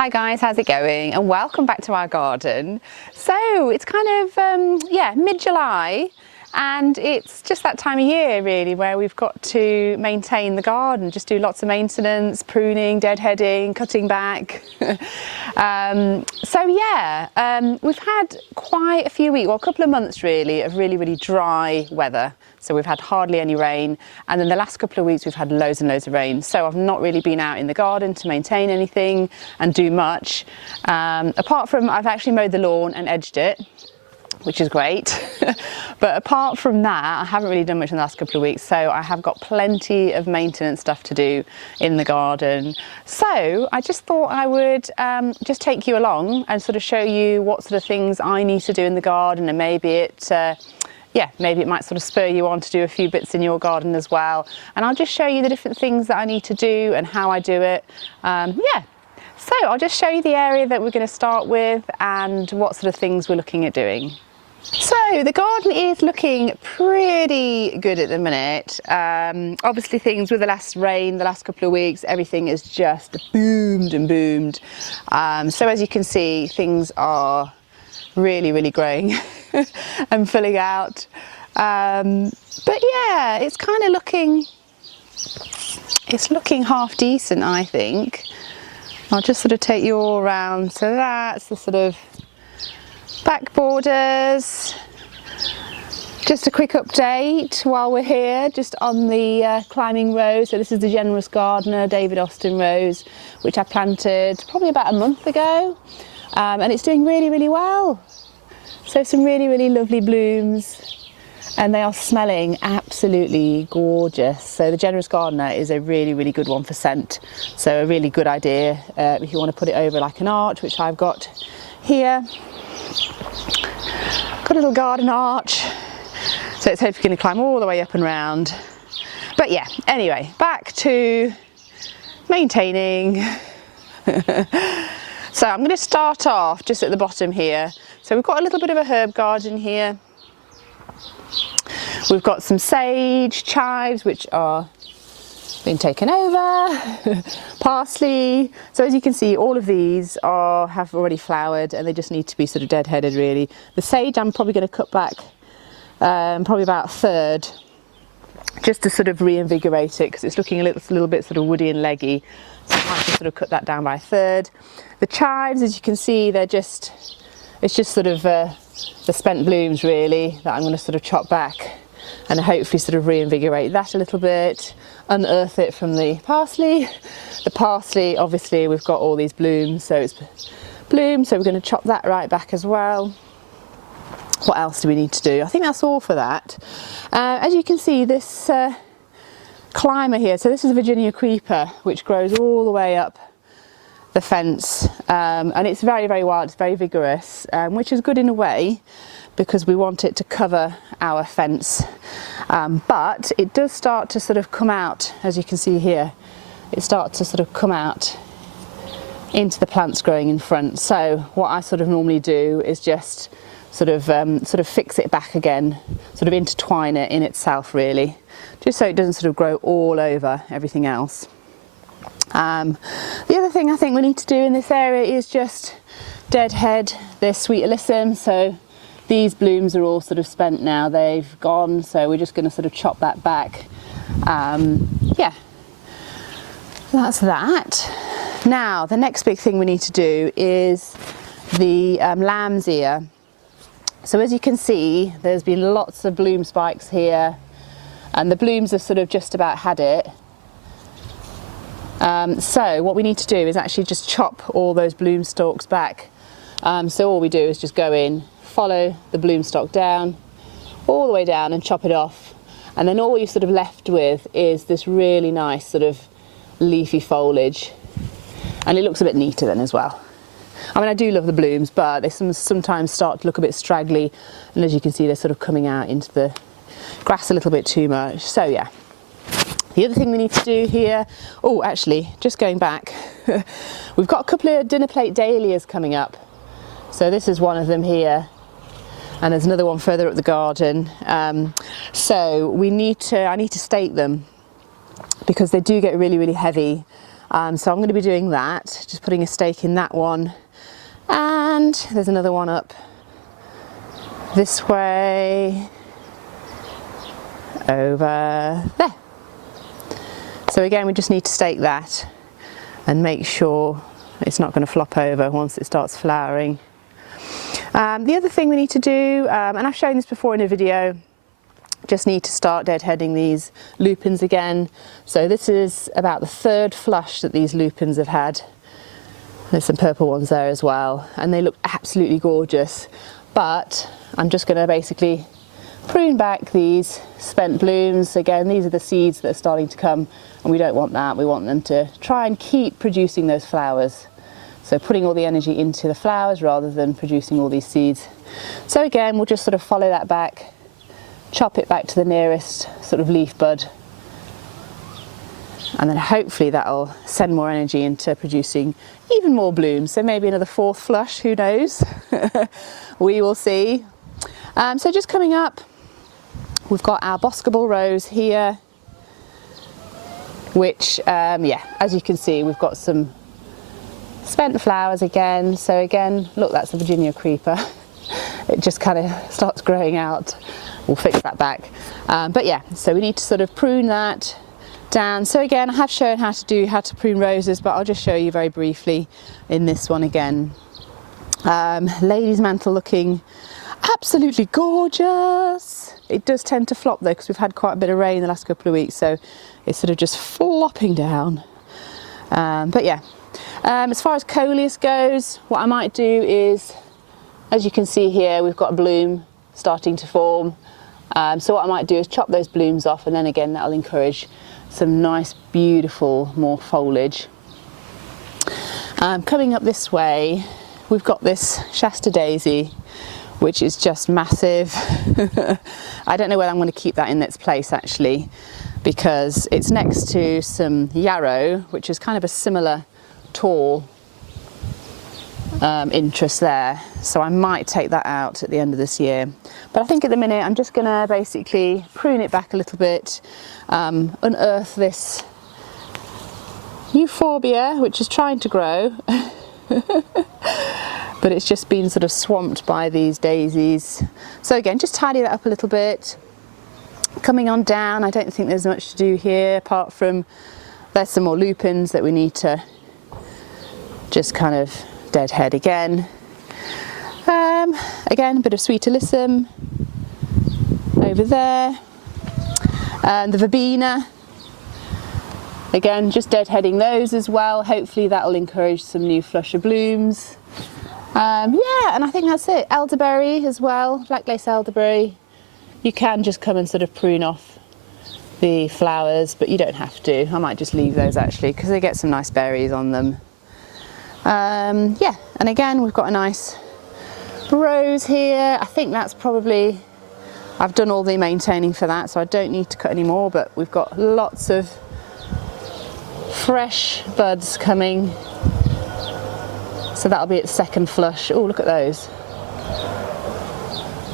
Hi guys, how's it going? And welcome back to our garden. So it's kind of, mid-July, and it's just that time of year really where we've got to maintain the garden, just do lots of maintenance, pruning, deadheading, cutting back. We've had quite a few weeks, well, a couple of months really, of really dry weather. So we've had hardly any rain, and then the last couple of weeks we've had loads and loads of rain. So I've not really been out in the garden to maintain anything and do much. Apart from I've actually mowed the lawn and edged it, which is great. But apart from that, I haven't really done much in the last couple of weeks. So I have got plenty of maintenance stuff to do in the garden. So I just thought I would just take you along and sort of show you what sort of things I need to do in the garden, and maybe maybe it might sort of spur you on to do a few bits in your garden as well. And I'll just show you the different things that I need to do and how I do it. So I'll just show you the area that we're going to start with and what sort of things we're looking at doing. So the garden is looking pretty good at the minute. Obviously things with the last rain, the last couple of weeks, everything is just boomed and boomed. So as you can see, things are really growing and filling out, but yeah, it's kind of looking half decent, I think. I'll just sort of take you all around. So that's the sort of back borders. Just a quick update while we're here, just on the climbing rose. So this is the Generous Gardener David Austin rose, which I planted probably about a month ago. And it's doing really well. So some really lovely blooms, and they are smelling absolutely gorgeous. So the Generous Gardener is a really good one for scent. So a really good idea if you want to put it over like an arch, which I've got here. Got a little garden arch. So it's hopefully going to climb all the way up and round. But yeah, anyway, back to maintaining. So I'm going to start off just at the bottom here. So we've got a little bit of a herb garden here. We've got some sage, chives, which are being taken over, parsley. So as you can see, all of these have already flowered, and they just need to be sort of deadheaded really. The sage I'm probably going to cut back probably about a third, just to sort of reinvigorate it, because it's looking a little bit sort of woody and leggy. So I have to sort of cut that down by a third. The chives, as you can see, it's just sort of the spent blooms really that I'm going to sort of chop back and hopefully sort of reinvigorate that a little bit, unearth it from the parsley. The parsley, obviously we've got all these blooms, so it's bloomed, so we're going to chop that right back as well. What else do we need to do? I think that's all for that. As you can see, this climber here, so this is a Virginia creeper which grows all the way up the fence, and it's very wild, it's very vigorous, which is good in a way because we want it to cover our fence, but it does start to sort of come out, as you can see here. It starts to sort of come out into the plants growing in front. So what I sort of normally do is just sort of fix it back again, sort of intertwine it in itself really, just so it doesn't sort of grow all over everything else. The other thing I think we need to do in this area is just deadhead this sweet Allysum. So these blooms are all sort of spent now, they've gone, so we're just going to sort of chop that back. Yeah, that's that. Now the next big thing we need to do is the lamb's ear. So as you can see, there's been lots of bloom spikes here, and the blooms have sort of just about had it. So what we need to do is actually just chop all those bloom stalks back. So all we do is just go in, follow the bloom stalk down, all the way down, and chop it off. And then all you're sort of left with is this really nice sort of leafy foliage. And it looks a bit neater then as well. I mean, I do love the blooms, but they sometimes start to look a bit straggly. And as you can see, they're sort of coming out into the grass a little bit too much. So yeah. The other thing we need to do here, oh actually, just going back, we've got a couple of dinner plate dahlias coming up. So this is one of them here, and there's another one further up the garden. So I need to stake them because they do get really heavy. So I'm going to be doing that, just putting a stake in that one. And there's another one up this way, over there. So again, we just need to stake that and make sure it's not going to flop over once it starts flowering. The other thing we need to do, and I've shown this before in a video, just need to start deadheading these lupins again. So this is about the third flush that these lupins have had. There's some purple ones there as well, and they look absolutely gorgeous. But I'm just going to basically prune back these spent blooms. Again, these are the seeds that are starting to come, and we don't want that. We want them to try and keep producing those flowers. So putting all the energy into the flowers rather than producing all these seeds. So again, we'll just sort of follow that back, chop it back to the nearest sort of leaf bud, and then hopefully that'll send more energy into producing even more blooms. So maybe another fourth flush, who knows? We will see. So just coming up, we've got our boscable rose here, which, yeah, as you can see, we've got some spent flowers again. So again, look, that's the Virginia creeper. It just kind of starts growing out. We'll fix that back. But yeah, so we need to sort of prune that down. So again, I have shown how to prune roses, but I'll just show you very briefly in this one again. Lady's mantle looking absolutely gorgeous. It does tend to flop though, because we've had quite a bit of rain the last couple of weeks, so it's sort of just flopping down. But yeah, as far as Coleus goes, what I might do is, as you can see here, we've got a bloom starting to form. So what I might do is chop those blooms off, and then again that'll encourage some nice beautiful more foliage. Coming up this way, we've got this Shasta daisy, which is just massive. I don't know whether I'm going to keep that in its place actually, because it's next to some yarrow, which is kind of a similar tall interest there, so I might take that out at the end of this year. But I think at the minute I'm just going to basically prune it back a little bit, unearth this euphorbia which is trying to grow but it's just been sort of swamped by these daisies. So again, just tidy that up a little bit. Coming on down, I don't think there's much to do here apart from there's some more lupins that we need to just kind of deadhead again. Again, a bit of sweet Allysum over there. The verbena, again, just deadheading those as well. Hopefully that'll encourage some new flush of blooms. Yeah, and I think that's it. Elderberry as well, black lace elderberry. You can just come and sort of prune off the flowers, but you don't have to. I might just leave those actually, because they get some nice berries on them. Yeah, and again, we've got a nice rose here. I think that's probably, I've done all the maintaining for that, so I don't need to cut any more, but we've got lots of fresh buds coming. So that'll be its second flush. Oh, look at those.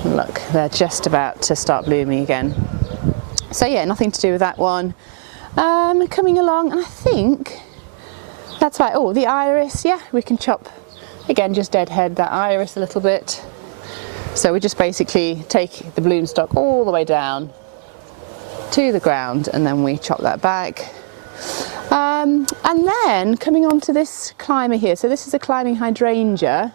Look, they're just about to start blooming again. So yeah, nothing to do with that one. Coming along, and I think that's right. Oh, the iris, yeah, we can chop, again, just deadhead that iris a little bit. So we just basically take the bloom stock all the way down to the ground, and then we chop that back. And then coming on to this climber here, so this is a climbing hydrangea.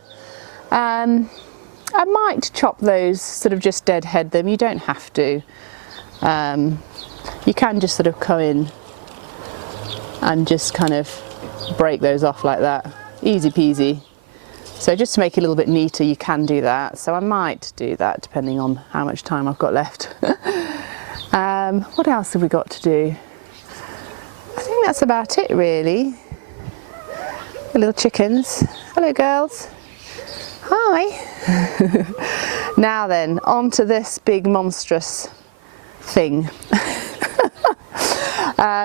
I might chop those, sort of just deadhead them. You don't have to. You can just sort of come in and just kind of break those off like that, easy peasy. So just to make it a little bit neater, you can do that. So I might do that depending on how much time I've got left. What else have we got to do? I think that's about it really. The little chickens. Hello girls. Hi. Now then, on to this big monstrous thing.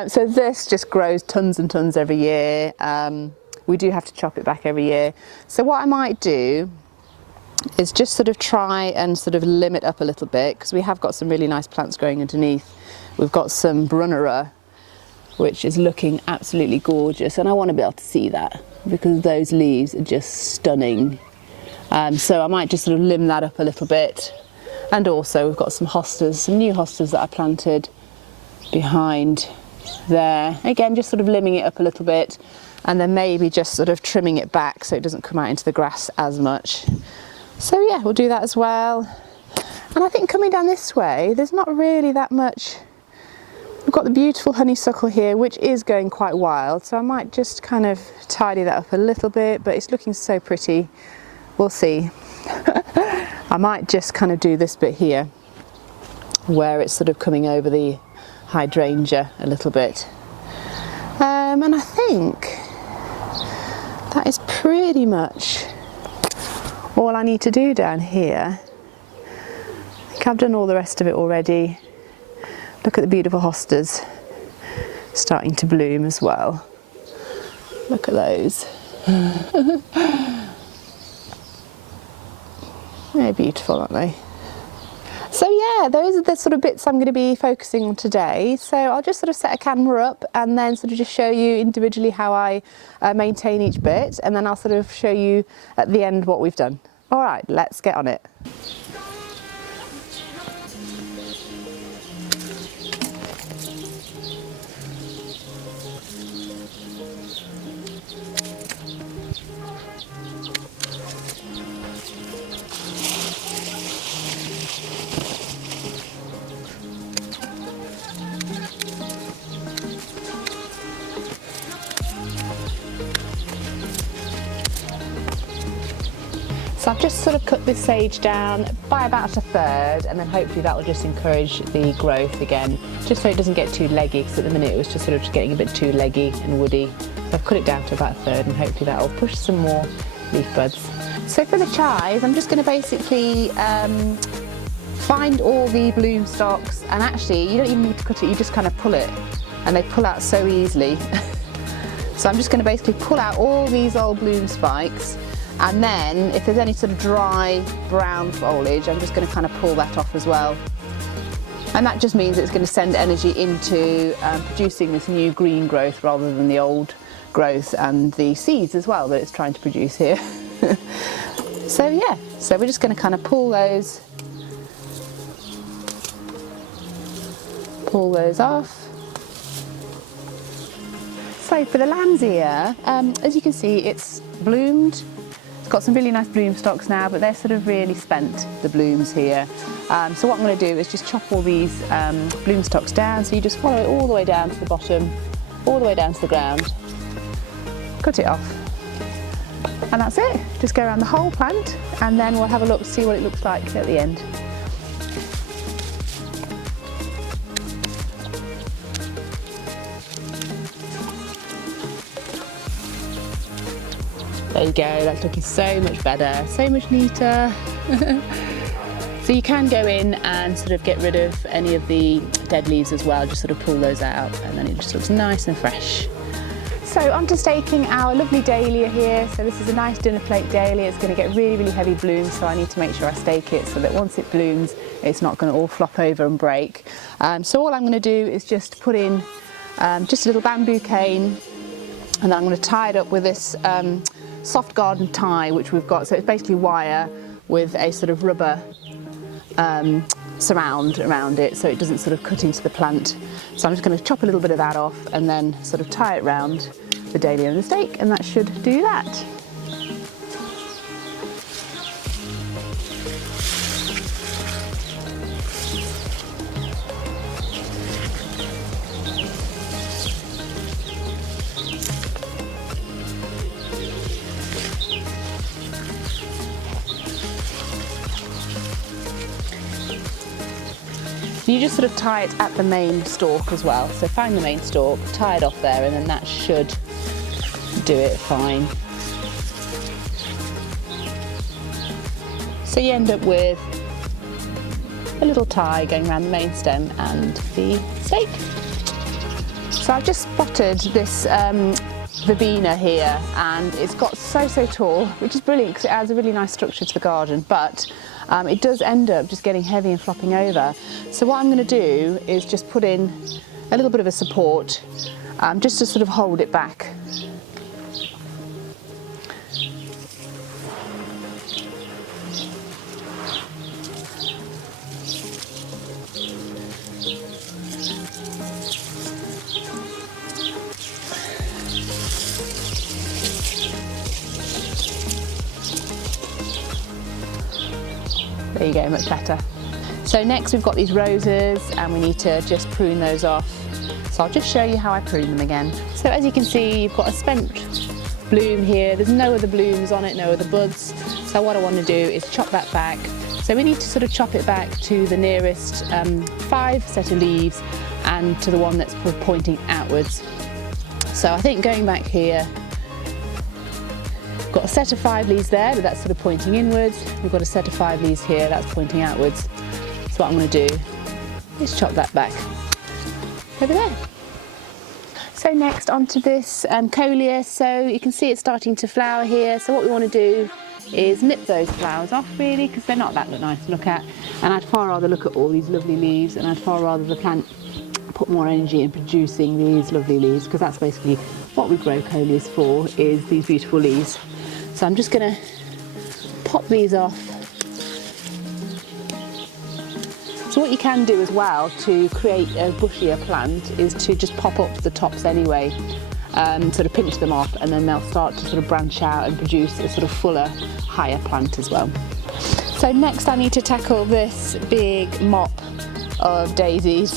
So this just grows tons and tons every year. We do have to chop it back every year. So what I might do is just sort of try and sort of limit up a little bit, because we have got some really nice plants growing underneath. We've got some Brunnera which is looking absolutely gorgeous, and I want to be able to see that because those leaves are just stunning. So I might just sort of limb that up a little bit. And also we've got some hostas, some new hostas that I planted behind there. Again, just sort of limbing it up a little bit, and then maybe just sort of trimming it back so it doesn't come out into the grass as much. So yeah, we'll do that as well. And I think coming down this way, there's not really that much. We've got the beautiful honeysuckle here, which is going quite wild, so I might just kind of tidy that up a little bit, but it's looking so pretty. We'll see. I might just kind of do this bit here where it's sort of coming over the hydrangea a little bit. And I think that is pretty much all I need to do down here. I think I've done all the rest of it already. Look at the beautiful hostas starting to bloom as well. Look at those. They're beautiful, aren't they? So yeah, those are the sort of bits I'm going to be focusing on today. So I'll just sort of set a camera up and then sort of just show you individually how I maintain each bit, and then I'll sort of show you at the end what we've done. All right, let's get on it. So I've just sort of cut this sage down by about 1/3, and then hopefully that will just encourage the growth again, just so it doesn't get too leggy, because at the minute it was just sort of just getting a bit too leggy and woody. So I've cut it down to about 1/3, and hopefully that will push some more leaf buds. So for the chives, I'm just going to basically find all the bloom stalks, and actually you don't even need to cut it, you just kind of pull it, and they pull out so easily. So I'm just going to basically pull out all these old bloom spikes, and then if there's any sort of dry brown foliage, I'm just going to kind of pull that off as well. And that just means it's going to send energy into producing this new green growth rather than the old growth and the seeds as well that it's trying to produce here. So yeah, so we're just going to kind of pull those off. So for the lamb's ear, as you can see, it's bloomed. It's got some really nice bloom stalks now, but they're sort of really spent, the blooms here. So what I'm going to do is just chop all these bloom stalks down. So you just follow it all the way down to the bottom, all the way down to the ground, cut it off, and that's it. Just go around the whole plant, and then we'll have a look to see what it looks like at the end. There you go, that's looking so much better, so much neater. So you can go in and sort of get rid of any of the dead leaves as well, just sort of pull those out, and then it just looks nice and fresh. So on to staking our lovely dahlia here. So this is a nice dinner plate dahlia. It's going to get really, really heavy blooms, so I need to make sure I stake it so that once it blooms, it's not going to all flop over and break. So all I'm going to do is just put in just a little bamboo cane, and then I'm going to tie it up with this soft garden tie which we've got. So it's basically wire with a sort of rubber surround around it, so it doesn't sort of cut into the plant. So I'm just going to chop a little bit of that off and then sort of tie it round the dahlia and the stake, and that should do that. You just sort of tie it at the main stalk as well. So find the main stalk, tie it off there, and then that should do it fine. So you end up with a little tie going around the main stem and the stake. So I've just spotted this verbena here, and it's got so tall, which is brilliant because it adds a really nice structure to the garden, but it does end up just getting heavy and flopping over. So what I'm going to do is just put in a little bit of a support just to sort of hold it back. There you go, much better. So next we've got these roses and we need to just prune those off. So I'll just show you how I prune them again. So as you can see, you've got a spent bloom here. There's no other blooms on it, no other buds. So what I want to do is chop that back. So we need to sort of chop it back to the nearest 5 set of leaves and to the one that's pointing outwards. So I think going back here, got a set of 5 leaves there, but that's sort of pointing inwards. We've got a set of 5 leaves here, that's pointing outwards. So what I'm going to do is chop that back over there. So next onto this Coleus. So you can see it's starting to flower here. So what we want to do is nip those flowers off really, because they're not that nice to look at. And I'd far rather look at all these lovely leaves, and I'd far rather the plant put more energy in producing these lovely leaves, because that's basically what we grow Coleus for, is these beautiful leaves. So I'm just going to pop these off. So what you can do as well to create a bushier plant is to just pop up the tops anyway, sort of pinch them off, and then they'll start to sort of branch out and produce a sort of fuller, higher plant as well. So next I need to tackle this big mop of daisies.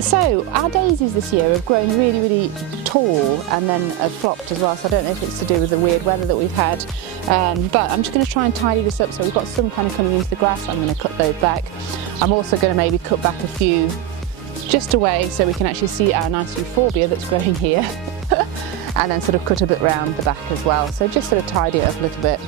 So our daisies this year have grown really, really tall and then have flopped as well, so I don't know if it's to do with the weird weather that we've had, but I'm just going to try and tidy this up. So we've got some kind of coming into the grass, I'm going to cut those back. I'm also going to maybe cut back a few just away so we can actually see our nice euphorbia that's growing here and then sort of cut a bit round the back as well, so just sort of tidy it up a little bit.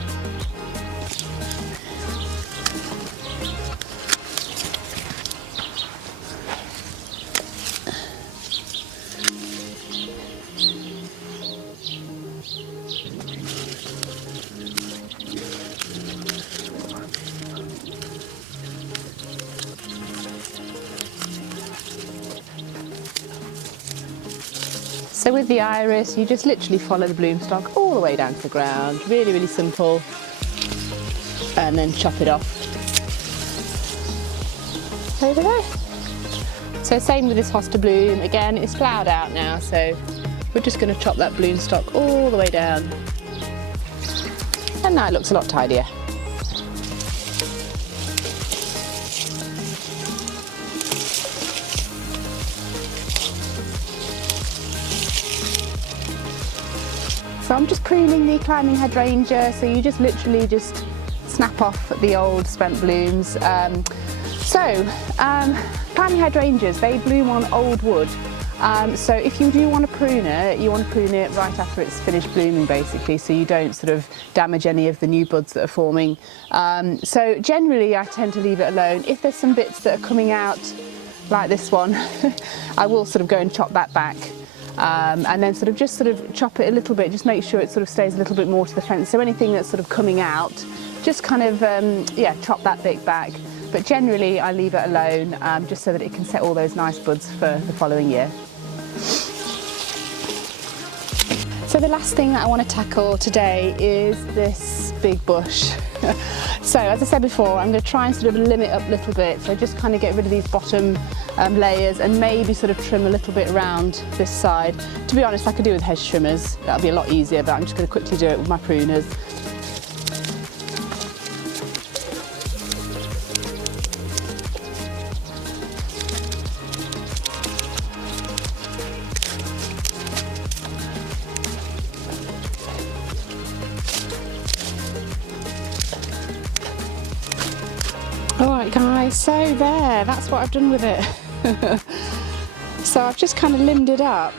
So with the iris, you just literally follow the bloom stalk all the way down to the ground, really, really simple, and then chop it off over there. So same with this hosta bloom, again it's flowered out now, so we're just going to chop that bloom stalk all the way down, and now it looks a lot tidier. So I'm just pruning the climbing hydrangea, so you just literally just snap off the old spent blooms. Climbing hydrangeas, they bloom on old wood. So if you do want to prune it, you want to prune it right after it's finished blooming basically, so you don't sort of damage any of the new buds that are forming. So generally I tend to leave it alone. If there's some bits that are coming out, like this one, I will sort of go and chop that back. And then sort of chop it a little bit, just make sure it sort of stays a little bit more to the fence. So anything that's sort of coming out, just kind of, chop that bit back. But generally I leave it alone, just so that it can set all those nice buds for the following year. So the last thing that I want to tackle today is this big bush. So as I said before, I'm going to try and sort of limit up a little bit, so just kind of get rid of these bottom layers and maybe sort of trim a little bit around this side. To be honest, I could do with hedge trimmers, that'll be a lot easier, but I'm just going to quickly do it with my pruners. Alright guys, so that's what I've done with it. So I've just kind of limbed it up.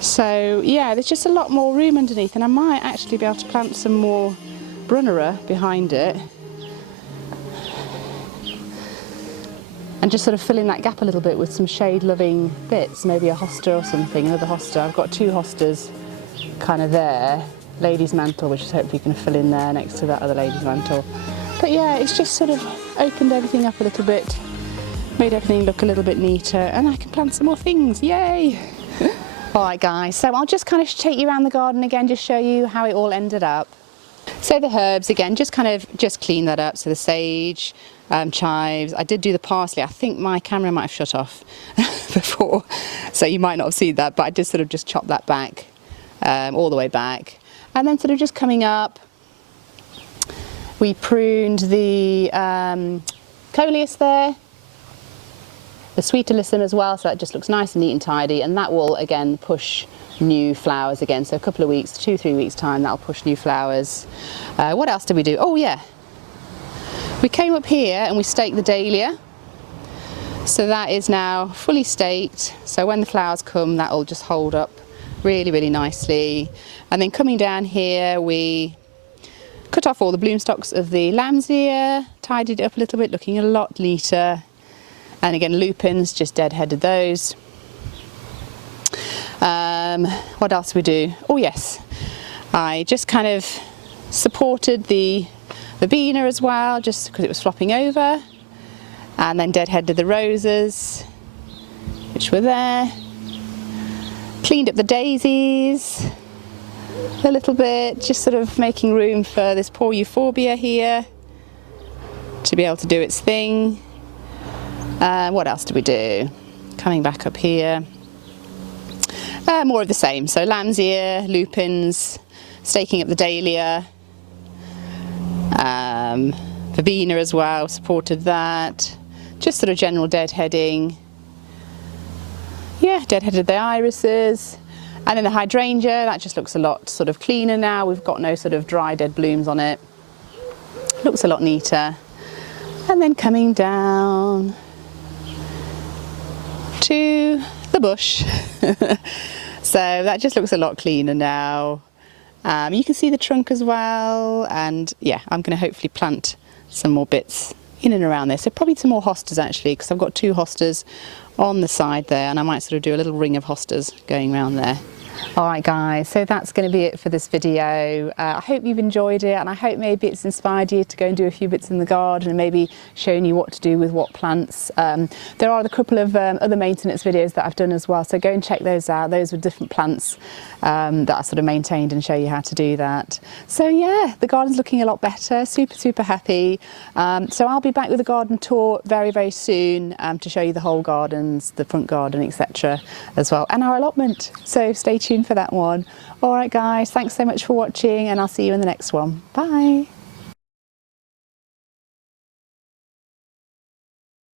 So yeah, there's just a lot more room underneath, and I might actually be able to plant some more brunnera behind it. And just sort of fill in that gap a little bit with some shade-loving bits, maybe a hosta or something, another hosta. I've got 2 hostas kind of there. Lady's mantle, which is hopefully going to fill in there next to that other lady's mantle. But yeah, it's just sort of opened everything up a little bit, Made everything look a little bit neater, and I can plant some more things, yay! Alright guys, so I'll just kind of take you around the garden again, just show you how it all ended up. So the herbs again, just clean that up. So the sage, chives, I did do the parsley. I think my camera might have shut off before, so you might not have seen that, but I did sort of just chop that back, all the way back. And then sort of just coming up, we pruned the Coleus there, the sweet Allysum as well, so that just looks nice and neat and tidy, and that will again push new flowers again. So a couple of weeks, 2-3 weeks time, that'll push new flowers. What else did we do? Oh yeah, we came up here and we staked the dahlia, so that is now fully staked, so when the flowers come that will just hold up really nicely. And then coming down here we cut off all the bloom stalks of the lamb's ear, tidied it up a little bit, looking a lot neater. And again, lupins, just deadheaded those. What else did we do? Oh yes, I just kind of supported the verbena as well, just because it was flopping over. And then deadheaded the roses, which were there. Cleaned up the daisies a little bit, just sort of making room for this poor euphorbia here to be able to do its thing. What else did we do? Coming back up here, more of the same. So lamb's ear, lupins, staking up the dahlia, verbena as well, supported that. Just sort of general deadheading. Yeah, deadheaded the irises. And then the hydrangea, that just looks a lot sort of cleaner now. We've got no sort of dry dead blooms on it. Looks a lot neater. And then coming down to the bush. So that just looks a lot cleaner now. You can see the trunk as well, and yeah, I'm going to hopefully plant some more bits in and around there. So probably some more hostas actually, because I've got 2 hostas on the side there, and I might sort of do a little ring of hostas going around there. Alright guys, so that's going to be it for this video. I hope you've enjoyed it, and I hope maybe it's inspired you to go and do a few bits in the garden and maybe shown you what to do with what plants. There are a couple of other maintenance videos that I've done as well, so go and check those out. Those were different plants that I sort of maintained and show you how to do that. So yeah, the garden's looking a lot better, super happy. So I'll be back with a garden tour very soon to show you the whole gardens, the front garden, etc. as well, and our allotment. So stay tuned for that one. Alright guys, thanks so much for watching, and I'll see you in the next one. Bye!